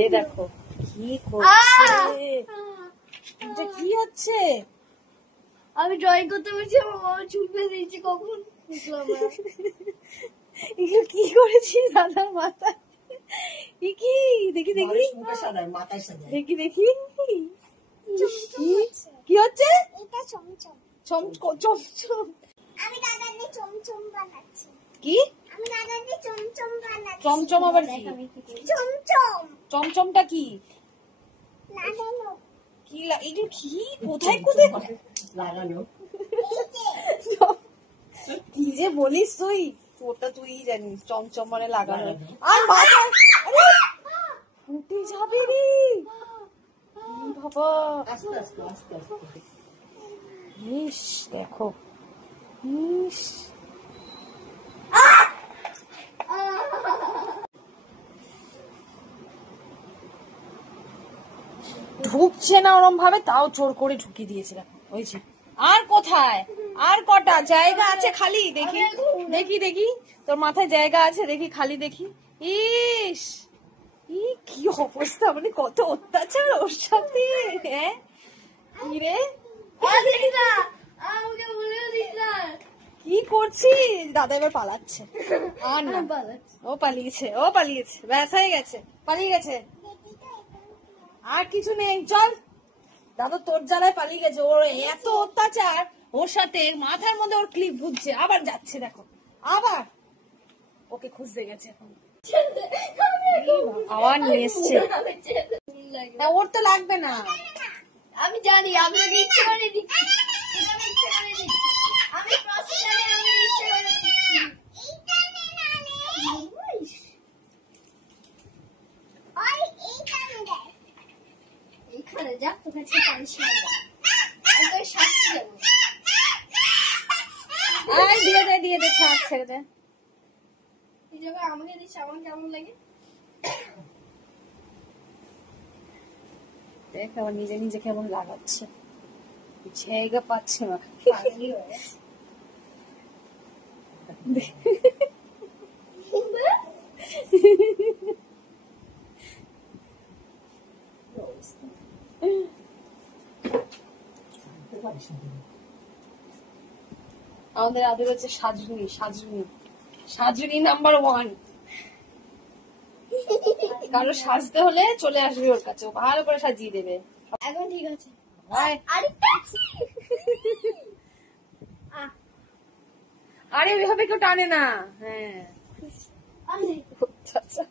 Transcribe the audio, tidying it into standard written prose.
এই দেখো কি করছে, এটা কি হচ্ছে? আমি ড্রয়িং করতে বলছি, আমার মামা চুল বেঁধে দিয়েছে। কখন বুঝলাম না। এগুলো কি করেছিস দাদার মাথায়? কি দেখি দেখি দেখি দেখি কি হচ্ছে? এটা চমচম। চমচম। আমি দাদা দিয়ে চমচম বানাচ্ছি। কি আমি দাদা দিয়ে চমচম বানাচ্ছি। চমচম আবার কি? চমচম চমচমটা কি? লাগানো। কি এগুলো কি কোথায় কোথায় লাগানো? কি যে বলিস তুই, ওটা তুই জানিস। চমচম মানে লাগানো। আর মাথা ফুটে যাবে রে বাবা। ইস দেখো, ইস ঢুকছে না ওরম ভাবে, তাও জোর করে ঢুকিয়ে দিয়েছে। হয়েছে। আর কোথায়, আর কটা জায়গা আছে খালি? দেখি দেখি দেখি তোর মাথায় জায়গা আছে দেখি, খালি দেখি। ইস কি অবস্থা, মানে কত অত্যাচার ওর সাথে। হ্যাঁ কি রে, কি করছিস? দাদা এবার পালাচ্ছে। আর না, ও পালিয়েছে, ও পালিয়েছে, ব্যাস হয়ে গেছে, পালিয়ে গেছে। আর কিছু নেই, চল। দাদা তোর জ্বালায় পালিয়ে গেছে। ওর এত অত্যাচার ওর সাথে, মাথার মধ্যে ওর ক্লিপ ঘুরছে, আবার যাচ্ছে দেখো, আবার ওকে খুঁজতে গেছে এখন। আবার নিয়ে এসছে। ওর তো লাগবে না, আমি জানি। আমি ওকে ইচ্ছে করে দিচ্ছি। আমি প্রসেস জানি, আমি ইচ্ছে করে দিচ্ছি। এইখানে যা, তোকে পানিশমেন্ট দাও। আমি তোকে শাস্তি দেবো। দিয়ে দে ছাড়, ছেড়ে দে। এই জায়গা আমাকে দিচ্ছে, আমার কেমন লাগে? দেখ আবার নিজে নিজে কেমন লাগাচ্ছে, জায়গা পাচ্ছে না। আমাদের আদর হচ্ছে সাজুনি, সাজুনি, সাজুনি নাম্বার 1। কারো সাজতে হলে চলে আসবে ওর কাছে, ও ভালো করে সাজিয়ে দেবে। এখন ঠিক আছে। আরে ওইভাবে কেউ টানে না। হ্যাঁ আরে আচ্ছা